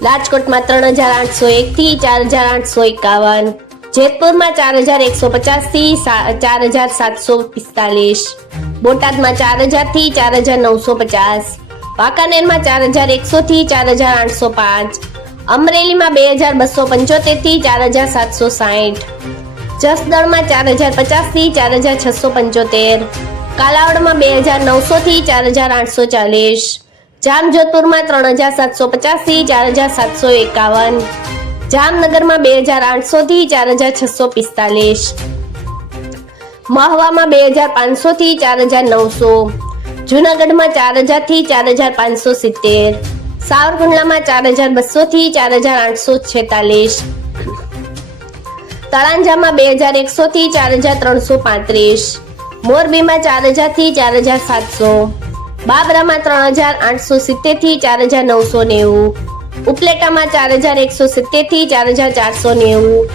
રાજકોટમાં ત્રણ હજાર આઠસો એક થી ચાર હજાર આઠસો એકાવન જેતપુરમાં ચાર હજાર એકસો પચાસથી ચાર હજાર સાતસો પિસ્તાલીસ બોટાદમાં ચાર હજારથી ચાર હજાર નવસો પચાસ વાંકાનેરમાં ચાર હજાર એકસો થી ચાર હજાર આઠસો પાંચ અમરેલીમાં બે હજાર બસો પંચોતેરથી ચાર હજાર સાતસો સાઠ જસદણમાં ચાર હજાર પચાસથી ચાર હજાર છસો પંચોતેર કાલાવડમાં બે હજાર નવસો થી ચાર હજાર આઠસો ચાલીસ જામજોધપુરમાં ત્રણ હજાર સાતસો પચાસથી ચાર હજાર સાતસો એકાવન. જામનગરમાં બે હજાર આઠસો થી ચાર હજાર છસો પિસ્તાલીસ. મહવામાં બે હજાર પાંચસો થી ચાર હજાર નવસો. જુનાગઢમાં ચાર હજારથી ચાર હજાર પાંચસો સિત્તેર. સાવરકુંડલામાં ચાર હજાર બસો થી ચાર હજાર આઠસો છેતાલીસ. તળાંજામાં બે હજાર એકસો થી ચાર હજાર ત્રણસો પાંત્રીસ. મોરબીમાં ચાર હજારથી ચાર હજાર સાતસો. બાબરામાં ત્રણ હજાર આઠસો સિત્તેરથી ચાર હજાર નવસો નેવું. ઉપલેટામાં ચાર હજાર એકસો સિત્તેરથી ચાર હજાર ચારસો નેવું.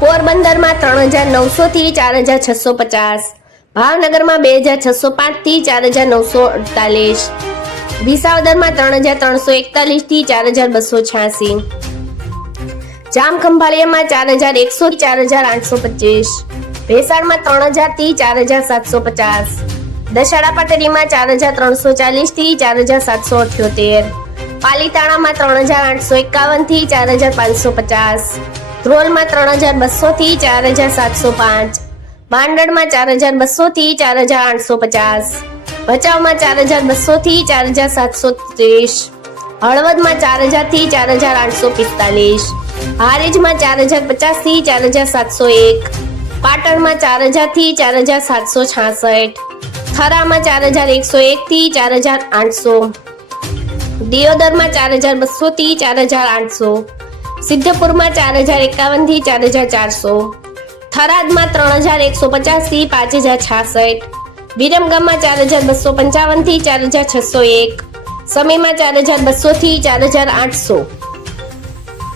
પોરબંદરમાં ત્રણ હજાર નવસો થી ચાર હજાર છસો પચાસ. ભાવનગરમાં બે હજાર છસો પાંચથી ચાર હજાર નવસો અડતાલીસ. વિસાવદરમાં ત્રણ હજાર ત્રણસો એકતાલીસથી ચાર હજાર બસો છ્યાસી. જામખંભાળિયામાં ચાર હજાર એકસો ચાર હજાર આઠસો પચીસ. ભેસાણમાં ત્રણ હજારથી ચાર હજાર સાતસો પચાસ દશાડા પાટડીમાં ચાર હજાર ત્રણસો ચાલીસથી ચાર હજાર સાતસો અઠ્યોતેર પાલીતાણામાં ત્રણ હજાર આઠસો એકાવનથી ચાર હજાર પાંચસો પચાસ ધ્રોલમાં ત્રણ હજાર બસો થી ચાર હજાર સાતસો પાંચ માંડળમાં ચાર હજાર બસો થી ચાર હજાર આઠસો પચાસ ભચાઉમાં ચાર હજાર બસો થી ચાર હજાર સાતસો ત્રીસ હળવદમાં ચાર હજારથી ચાર હજાર આઠસો પિસ્તાલીસ હારીજમાં ચાર હજાર પચાસથી ચાર હજાર સાતસો એક પાટણમાં ચાર હજારથી ચાર હજાર સાતસો છાસઠ થરામાં ચાર હજાર એકસો એક થી ચાર હજાર આઠસો દિયોદરમાં ચાર હજાર બસો થી ચાર હજાર આઠસો સિદ્ધપુરમાં ચાર હજાર એકાવનથી ચાર હજાર ચારસો થરાદમાં ત્રણ હજાર એકસો પચાસથી પાંચ હજાર છાસઠ વિરમગામમાં ચાર હજાર બસો પંચાવનથી ચાર હજાર છસો એક સમયમાં ચાર હજાર બસો થી ચાર હજાર આઠસો